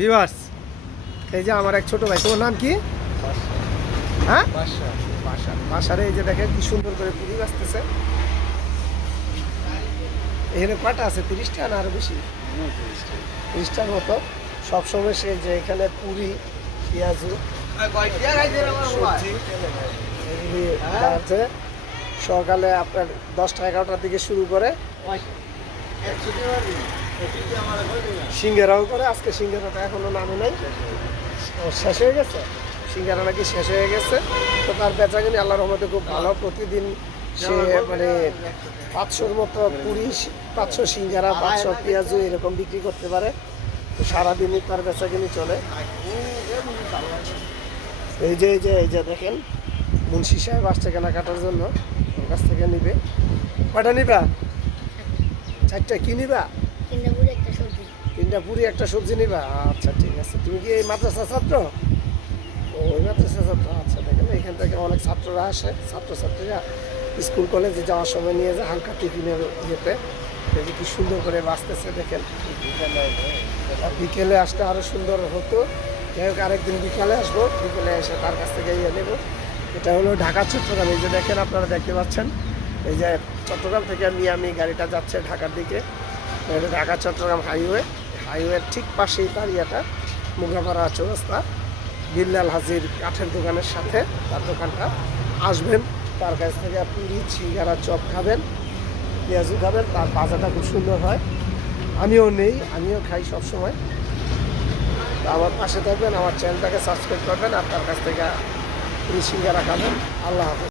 Viewers, এই যে আমার এক ছোট ভাই, তোমার নাম কি? হ্যাঁ, বাসারে। এই যে দেখেন কি সুন্দর করে পুরি বাজতেছে। এখানে কয়টা আছে? 30টা না আরো বেশি? 30টার মতো। সবসময় সে যে এখানে পুরি, পেঁয়াজু, সবজি এগুলি আছে। সকালে আপনার 10টা 11টার দিকে শুরু করে সিঙ্গারাও করে। আজকে সিঙ্গারাটা এখনো নামে নাই, শেষ হয়ে গেছে। সিঙ্গারা নাকি শেষ হয়ে গেছে। তো তার বেচাকিনি আল্লাহর রহমতে খুব ভালো। প্রতিদিন সে মানে 500-র মতো পুরি, 500 সিঙ্গারা, 500 পেঁয়াজু এরকম বিক্রি করতে পারে। তো সারাদিনই তার বেচাকিনি চলে। এই যে দেখেন, মুন্সি সাহেব আসছে কেনাকাটার জন্য, ওর কাছ থেকে নিবে। কয়টা নিবা? 4টা। কি নিবা? 3টা পুরি, একটা সবজি নিবা। আচ্ছা ঠিক আছে। তুমি কি এই মাদ্রাসা ছাত্র? ওই মাদ্রাসা ছাত্র। আচ্ছা দেখেন, এখান থেকে অনেক ছাত্ররা আসে। ছাত্রছাত্রীরা স্কুল কলেজে যাওয়ার সময় নিয়ে যায় হালকা টিফিনের ইয়েতে। দেখি কি সুন্দর করে বাঁচতেছে দেখেন। বিকেলে আসলে আরও সুন্দর হতো। যাই হোক, আরেকদিন বিকালে আসবো, বিকেলে এসে তার কাছ থেকে ইয়ে নেবো। এটা হলো ঢাকা চট্টগ্রাম। এই যে দেখেন, আপনারা দেখতে পাচ্ছেন, এই যে চট্টগ্রাম থেকে মিয়ামি গাড়িটা যাচ্ছে ঢাকার দিকে। এটা ঢাকা চট্টগ্রাম হাইওয়ের ঠিক পাশেই তার ইয়েটা, মুগাপাড়া চৌরাস্তা, বিল্লাল হাজির কাঠের দোকানের সাথে তার দোকানটা। আসবেন, তার কাছ থেকে পুরি, সিঙ্গারা, চপ খাবেন, পেঁয়াজু খাবেন। তার বাজারটা খুব সুন্দর হয়। আমিও নেই, আমিও খাই সবসময়। তো আমার পাশে থাকবেন, আমার চ্যানেলটাকে সাবস্ক্রাইব করবেন, আর তার কাছ থেকে পুরি সিঙ্গারা খাবেন। আল্লাহ হাফেজ।